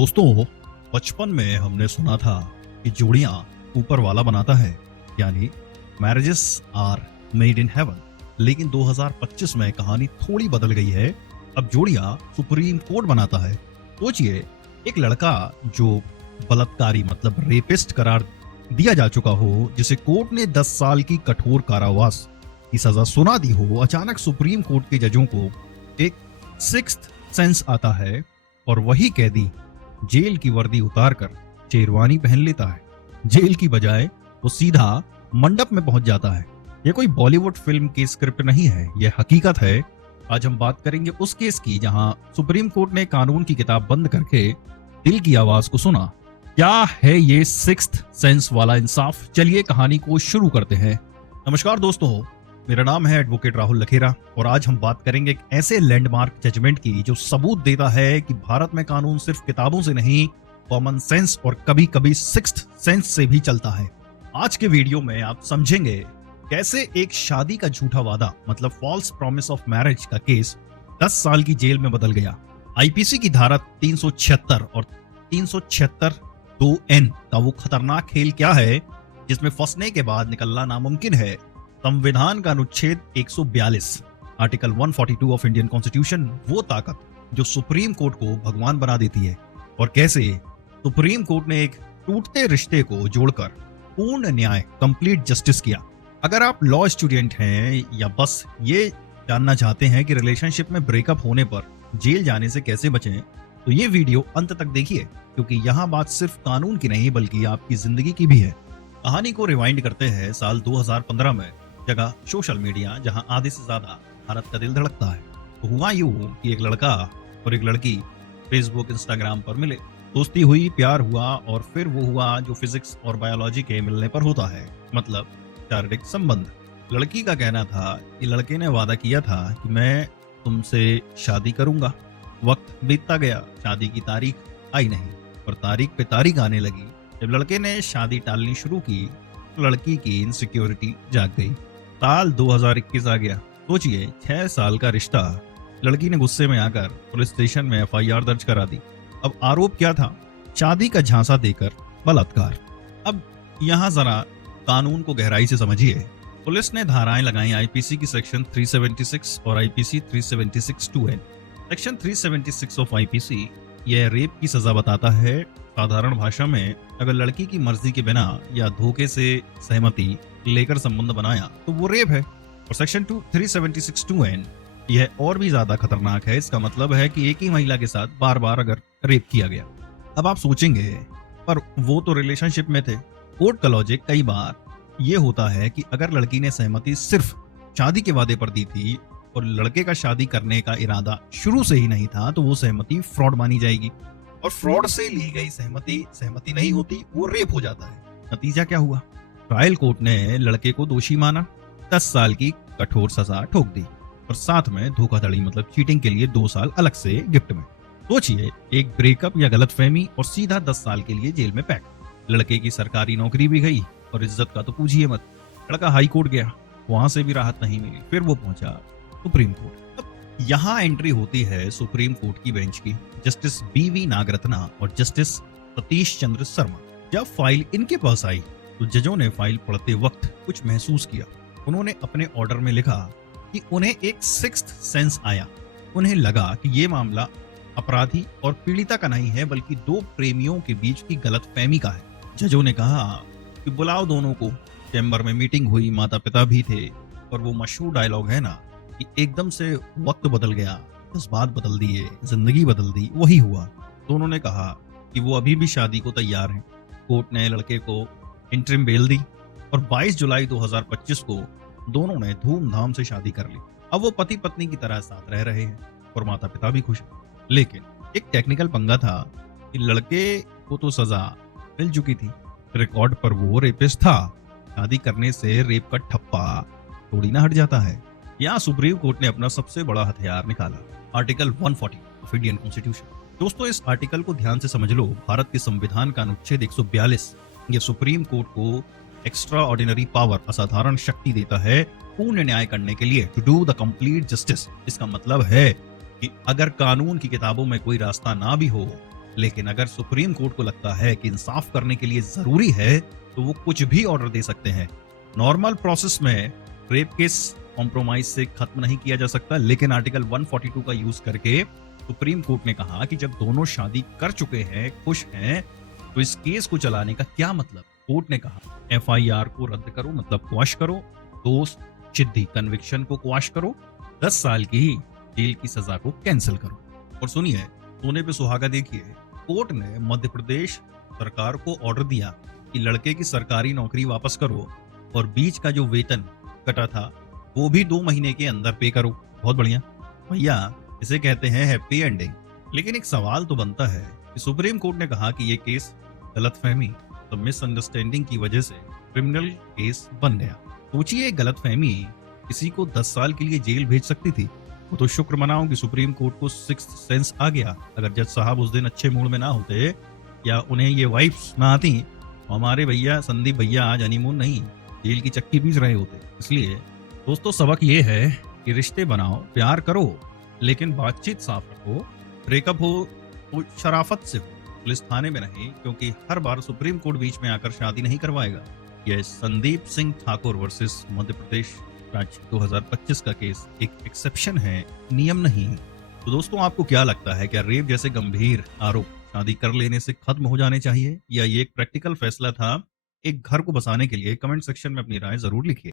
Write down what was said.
दोस्तों, बचपन में हमने सुना था कि जोड़ियां ऊपर वाला बनाता है, यानी marriages are made in heaven. लेकिन 2025 में कहानी थोड़ी बदल गई है। अब जोड़ियां सुप्रीम कोर्ट बनाता है। सोचिए, एक लड़का जो बलात्कारी मतलब रेपिस्ट करार दिया जा चुका हो, जिसे कोर्ट ने 10 साल की कठोर कारावास की सजा सुना दी हो, अचानक सुप्रीम कोर्ट के जजों को एक सिक्स्थ सेंस आता है और वही कैदी जेल की वर्दी उतारकर शेरवानी पहन लेता है। जेल की बजाय वो सीधा मंडप में पहुंच जाता है। यह कोई बॉलीवुड फिल्म की स्क्रिप्ट नहीं है, यह हकीकत है। आज हम बात करेंगे उस केस की जहां सुप्रीम कोर्ट ने कानून की किताब बंद करके दिल की आवाज को सुना। क्या है ये सिक्स्थ सेंस वाला इंसाफ? चलिए कहानी को शुरू करते हैं। नमस्कार दोस्तों, मेरा नाम है एडवोकेट राहुल लखेरा और आज हम बात करेंगे एक ऐसे लैंडमार्क जजमेंट की जो सबूत देता है कि भारत में कानून सिर्फ किताबों से नहीं, कॉमन सेंस और कभी कभी सिक्स्थ सेंस से भी चलता है। आज के वीडियो में आप समझेंगे कैसे एक शादी का झूठा वादा मतलब फॉल्स प्रॉमिस ऑफ मैरिज का केस 10 साल की जेल में बदल गया। आईपीसी की धारा 376 और 376(2)(n का वो खतरनाक खेल क्या है जिसमें फंसने के बाद निकलना नामुमकिन है। संविधान का अनुच्छेद 142 आर्टिकल 142 ऑफ इंडियन कॉन्स्टिट्यूशन, वो ताकत जो सुप्रीम कोर्ट को भगवान बना देती है, और कैसे सुप्रीम कोर्ट ने एक टूटते रिश्ते को जोड़कर पूर्ण न्याय कंप्लीट जस्टिस किया। अगर आप लॉ स्टूडेंट हैं या बस ये जानना चाहते हैं कि रिलेशनशिप में ब्रेकअप होने पर जेल जाने से कैसे बचें, तो ये वीडियो अंत तक देखिए, क्योंकि यहाँ बात सिर्फ कानून की नहीं बल्कि आपकी जिंदगी की भी है। कहानी को रिवाइंड करते हैं साल 2015 में, जगह सोशल मीडिया, जहां आधे से ज्यादा भारत का दिल धड़कता है। तो हुआ यूं कि एक लड़का और एक लड़की फेसबुक इंस्टाग्राम पर मिले, दोस्ती हुई, प्यार हुआ और फिर वो हुआ जो फिजिक्स और बायोलॉजी के मिलने पर होता है, मतलब शारीरिक संबंध। लड़की का कहना था कि लड़के ने वादा किया था कि मैं तुमसे शादी करूंगा। वक्त बीतता गया, शादी की तारीख आई नहीं और तारीख पे तारीख आने लगी। जब लड़के ने शादी टालनी शुरू की तो लड़की की इनसिक्योरिटी जाग गई। साल 2021 आ गया। सोचिए, 6 साल का रिश्ता। लड़की ने गुस्से में आकर पुलिस स्टेशन में एफआईआर दर्ज करा दी। अब आरोप क्या था? शादी का झांसा देकर बलात्कार। अब यहाँ जरा कानून को गहराई से समझिए। पुलिस ने धाराएं लगाई आईपीसी की सेक्शन 376 और IPC 376(2)(n। Section 376 of IPC यह रेप की सजा बताता है। साधारण भाषा में, अगर लड़की की मर्जी के बिना या धोखे से सहमति लेकर संबंध बनाया तो वो रेप है। और सेक्शन 376(2)(n यह और भी ज्यादा खतरनाक है। इसका मतलब है कि एक ही महिला के साथ बार बार अगर रेप किया गया। अब आप सोचेंगे, पर वो तो रिलेशनशिप में थे। कोर्ट का लॉजिक कई बार ये होता है कि अगर लड़की ने सहमति सिर्फ शादी के वादे पर दी थी और लड़के का शादी करने का इरादा शुरू से ही नहीं था, तो वो सहमति फ्रॉड मानी जाएगी। और फ्रॉड से ली गई सहमति नहीं होती, वो रेप हो जाता है। नतीजा क्या हुआ? ट्रायल कोर्ट ने लड़के को दोषी माना, 10 साल की कठोर सजा ठोक दी और साथ में धोखाधड़ी मतलब चीटिंग के लिए 2 साल अलग से गिफ्ट में। सोचिए, एक ब्रेकअप या गलतफहमी और सीधा 10 साल के लिए जेल में पैक। लड़के की सरकारी नौकरी भी गई और इज्जत का तो पूछिए मत। लड़का हाई कोर्ट गया, वहां से भी राहत नहीं मिली। फिर वो पहुंचा सुप्रीम कोर्ट। अब यहाँ एंट्री होती है सुप्रीम कोर्ट की बेंच की, जस्टिस बीवी नागरत्ना और जस्टिस सतीश चंद्र शर्मा। जब फाइल इनके पास आई तो जजों ने फाइल पढ़ते वक्त कुछ महसूस किया। उन्होंने अपने ऑर्डर में लिखा कि उन्हें एक सिक्स्थ सेंस आया। उन्हें लगा कि ये मामला अपराधी और पीड़िता का नहीं है, बल्कि 2 प्रेमियों के बीच की गलतफहमी का है। जजों ने कहा कि बुलाओ दोनों को। चैम्बर में मीटिंग हुई, माता पिता भी थे और वो मशहूर डायलॉग है ना कि एकदम से वक्त बदल गया, जज्बात बदल दिए, जिंदगी बदल दी। वही हुआ। दोनों ने कहा कि वो अभी भी शादी को तैयार हैं। कोर्ट ने लड़के को इंटरिम बेल दी और 22 जुलाई 2025 को दोनों ने धूमधाम से शादी कर ली। अब वो पति पत्नी की तरह साथ रह रहे हैं और माता पिता भी खुश हैं। लेकिन एक टेक्निकल पंगा था कि लड़के को तो सजा मिल चुकी थी, रिकॉर्ड पर वो रेपिस्ट था। शादी करने से रेप का ठप्पा थोड़ी ना हट जाता है। यहाँ सुप्रीम कोर्ट ने अपना सबसे बड़ा हथियार निकाला, आर्टिकल 140 ऑफ इंडियन कॉन्स्टिट्यूशन। दोस्तों, इस आर्टिकल को ध्यान से समझ लो। भारत के संविधान का अनुच्छेद 142 ये सुप्रीम कोर्ट को एक्स्ट्रा ऑर्डिनरी पावर, असाधारण शक्ति देता है पूर्ण न्याय करने के लिए, to do the complete justice. इसका मतलब है कि अगर कानून की किताबों में कोई रास्ता ना भी हो लेकिन अगर सुप्रीम कोर्ट को लगता है कि इंसाफ करने के लिए जरूरी है तो वो कुछ भी ऑर्डर दे सकते हैं। नॉर्मल प्रोसेस में रेप केस कॉम्प्रोमाइज से खत्म नहीं किया जा सकता, लेकिन आर्टिकल 142 का यूज करके सुप्रीम कोर्ट ने कहा कि जब दोनों शादी कर चुके हैं, खुश हैं, तो इस केस को चलाने का क्या मतलब। कोर्ट ने कहा एफआईआर को रद्द करो, मतलब क्वाश करो, तो सिद्धि कन्विक्शन को क्वाश करो, 10 साल की जेल की सजा को कैंसिल करो। और सुनिए, सोने पे सुहागा देखिए, कोर्ट ने मध्य प्रदेश सरकार को ऑर्डर दिया कि लड़के की सरकारी नौकरी वापस करो और बीच का जो वेतन कटा था वो भी 2 महीने के अंदर पे करो। बहुत बढ़िया भैया, इसे कहते हैं हैप्पी एंडिंग। लेकिन एक सवाल तो बनता है कि सुप्रीम कोर्ट ने कहा कि ये केस गलतफहमी, तो मिसअंडरस्टैंडिंग की वजह से क्रिमिनल केस बन गया। सोचिए, गलतफहमी किसी को 10 साल के लिए जेल भेज सकती थी। वो तो शुक्र मनाओ कि सुप्रीम कोर्ट को सिक्स्थ सेंस आ गया। अगर जज साहब उस दिन अच्छे मूड में ना होते या उन्हें ये वाइब्स ना आती तो हमारे भैया संदीप भैया आज हनीमून नहीं, जेल की चक्की पीस रहे होते। इसलिए दोस्तों, सबक ये है कि रिश्ते बनाओ, प्यार करो, लेकिन बातचीत साफ रखो। ब्रेकअप हो तो शराफत से हो, पुलिस थाने में नहीं, क्योंकि हर बार सुप्रीम कोर्ट बीच में आकर शादी नहीं करवाएगा। यह संदीप सिंह ठाकुर वर्सेस मध्य प्रदेश राज्य 2025 का केस एक एक्सेप्शन है, नियम नहीं। तो दोस्तों, आपको क्या लगता है, क्या रेप जैसे गंभीर आरोप शादी कर लेने से खत्म हो जाने चाहिए, या ये एक प्रैक्टिकल फैसला था एक घर को बसाने के लिए? कमेंट सेक्शन में अपनी राय जरूर लिखिए।